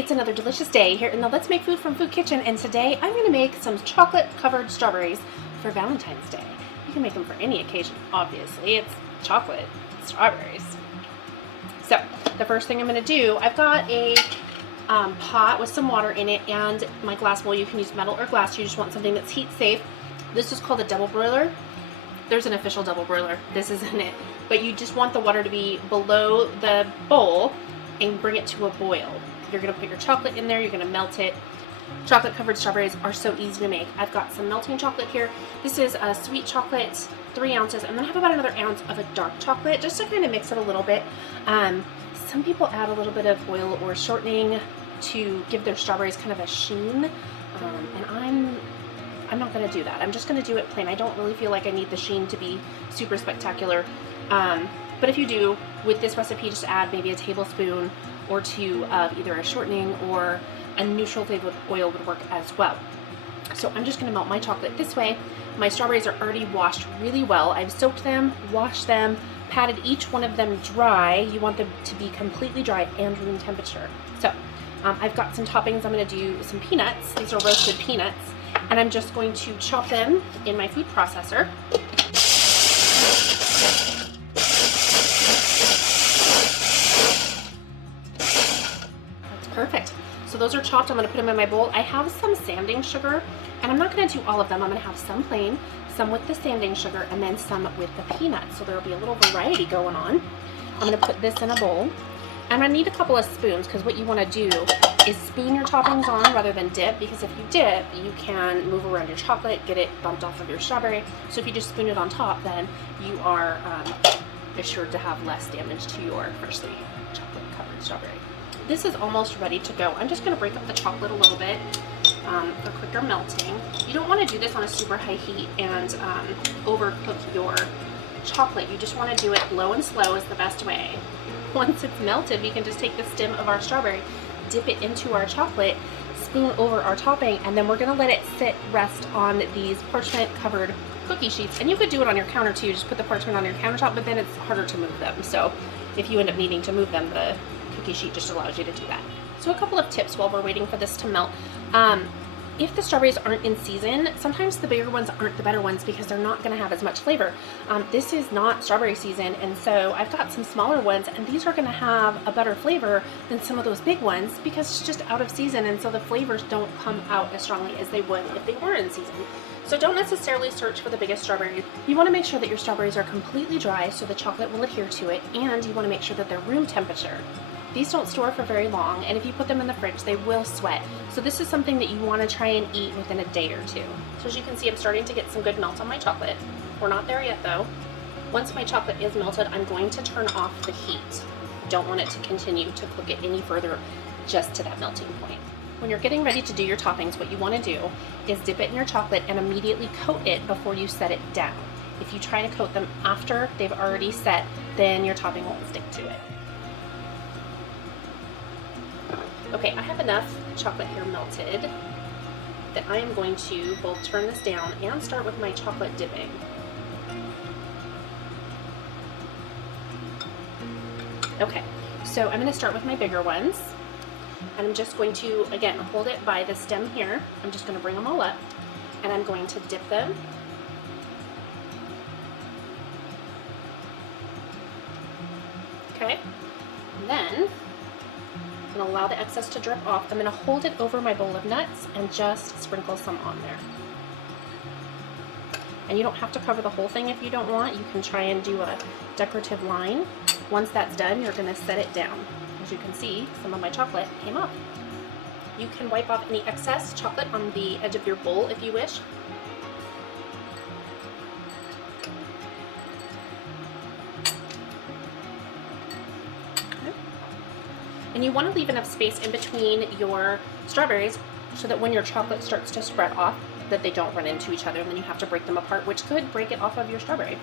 It's another delicious day here in the Let's Make Food from Food Kitchen, and today I'm going to make some chocolate-covered strawberries for Valentine's Day. You can make them for any occasion, obviously. It's chocolate strawberries. So, the first thing I'm going to do, I've got a pot with some water in it and my glass bowl. You can use metal or glass. You just want something that's heat safe. This is called a double broiler. There's an official double broiler. This isn't it. But you just want the water to be below the bowl and bring it to a boil. You're going to put your chocolate in there. You're going to melt it. Chocolate covered strawberries are so easy to make. I've got some melting chocolate here. This is a sweet chocolate, 3 ounces. And then I have about another ounce of a dark chocolate just to kind of mix it a little bit. Some people add a little bit of oil or shortening to give their strawberries kind of a sheen. And I'm not going to do that. I'm just going to do it plain. I don't really feel like I need the sheen to be super spectacular. But if you do, with this recipe, just add maybe a tablespoon or two of either a shortening or a neutral flavored oil would work as well. So I'm just going to melt my chocolate this way. My strawberries are already washed really well. I've soaked them, washed them, patted each one of them dry. You want them to be completely dry and room temperature. So I've got some toppings. I'm going to do some peanuts. These are roasted peanuts. And I'm just going to chop them in my food processor. Perfect. So those are chopped. I'm going to put them in my bowl. I have some sanding sugar, and I'm not going to do all of them. I'm going to have some plain, some with the sanding sugar, and then some with the peanuts. So there will be a little variety going on. I'm going to put this in a bowl. I'm going to need a couple of spoons because what you want to do is spoon your toppings on rather than dip, because if you dip, you can move around your chocolate, get it bumped off of your strawberry. So if you just spoon it on top, then you are assured to have less damage to your freshly chocolate covered strawberry. This is almost ready to go. I'm just going to break up the chocolate a little bit for quicker melting. You don't want to do this on a super high heat and overcook your chocolate. You just want to do it low and slow is the best way. Once it's melted, we can just take the stem of our strawberry, dip it into our chocolate, spoon over our topping, and then we're going to let it rest on these parchment covered cookie sheets. And you could do it on your counter too. Just put the parchment on your countertop, but then it's harder to move them. So if you end up needing to move them, the cookie sheet just allows you to do that. So a couple of tips while we're waiting for this to melt. If the strawberries aren't in season, sometimes the bigger ones aren't the better ones because they're not going to have as much flavor. This is not strawberry season, and so I've got some smaller ones, and these are going to have a better flavor than some of those big ones because it's just out of season, and so the flavors don't come out as strongly as they would if they were in season. So don't necessarily search for the biggest strawberry. You want to make sure that your strawberries are completely dry so the chocolate will adhere to it, and you want to make sure that they're room temperature. These don't store for very long, and if you put them in the fridge, they will sweat. So this is something that you want to try and eat within a day or two. So as you can see, I'm starting to get some good melt on my chocolate. We're not there yet though. Once my chocolate is melted, I'm going to turn off the heat. Don't want it to continue to cook it any further, just to that melting point. When you're getting ready to do your toppings, what you want to do is dip it in your chocolate and immediately coat it before you set it down. If you try to coat them after they've already set, then your topping won't stick to it. Okay, I have enough chocolate here melted that I am going to both turn this down and start with my chocolate dipping. Okay, so I'm going to start with my bigger ones, and I'm just going to, again, hold it by the stem here. I'm just going to bring them all up, and I'm going to dip them. Okay, and then I'm going to allow the excess to drip off. I'm going to hold it over my bowl of nuts and just sprinkle some on there. And you don't have to cover the whole thing if you don't want. You can try and do a decorative line. Once that's done, you're going to set it down. As you can see, some of my chocolate came off. You can wipe off any excess chocolate on the edge of your bowl if you wish. And you want to leave enough space in between your strawberries so that when your chocolate starts to spread off, that they don't run into each other and then you have to break them apart, which could break it off of your strawberry.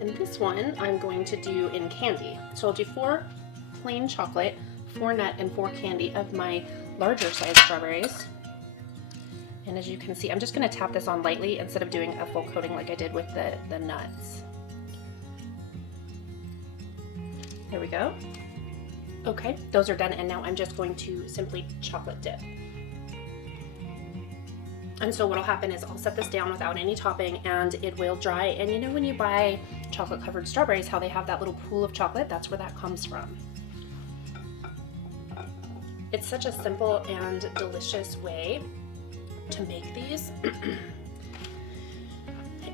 And this one I'm going to do in candy. So I'll do 4 plain chocolate, 4 nut, and 4 candy of my larger size strawberries. And as you can see, I'm just going to tap this on lightly instead of doing a full coating like I did with the nuts. There we go. Okay, those are done, and now I'm just going to simply chocolate dip. And so what'll happen is I'll set this down without any topping and it will dry. And you know when you buy chocolate covered strawberries, how they have that little pool of chocolate? That's where that comes from. It's such a simple and delicious way to make these.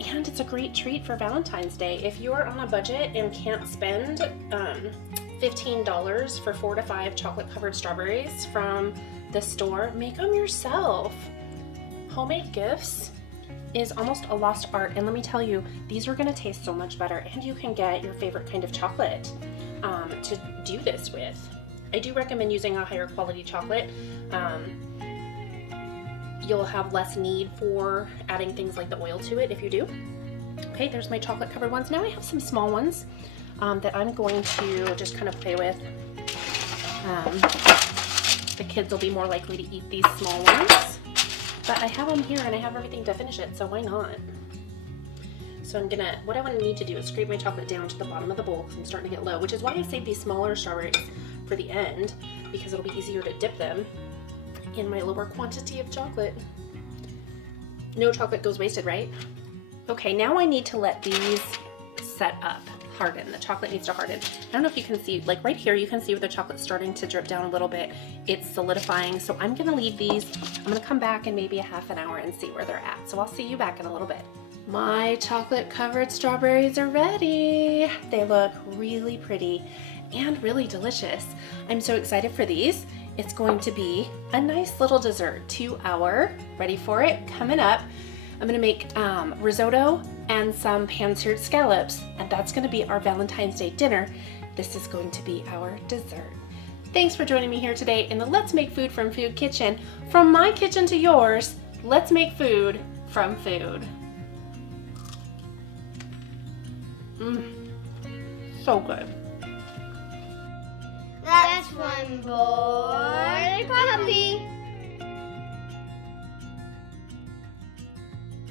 And it's a great treat for Valentine's Day. If you are on a budget and can't spend $15 for 4 to 5 chocolate covered strawberries from the store, make them yourself. Homemade gifts is almost a lost art, and let me tell you, these are going to taste so much better, and you can get your favorite kind of chocolate to do this with. I do recommend using a higher quality chocolate. You'll have less need for adding things like the oil to it if you do. Okay, there's my chocolate covered ones. Now I have some small ones that I'm going to just kind of play with. The kids will be more likely to eat these small ones. But I have them here and I have everything to finish it, so why not? So what I want to need to do is scrape my chocolate down to the bottom of the bowl because I'm starting to get low, which is why I saved these smaller strawberries for the end, because it'll be easier to dip them in my lower quantity of chocolate. No chocolate goes wasted, right? Okay, now I need to let these set up, harden. The chocolate needs to harden. I don't know if you can see, like right here, you can see where the chocolate's starting to drip down a little bit. It's solidifying, so I'm gonna leave these. I'm gonna come back in maybe a half an hour and see where they're at. So I'll see you back in a little bit. My chocolate covered strawberries are ready. They look really pretty and really delicious. I'm so excited for these. It's going to be a nice little dessert, 2 hour, ready for it, coming up. I'm gonna make risotto and some pan-seared scallops, and that's gonna be our Valentine's Day dinner. This is going to be our dessert. Thanks for joining me here today in the Let's Make Food from Food kitchen. From my kitchen to yours, let's make food from food. So good. That's one more puppy.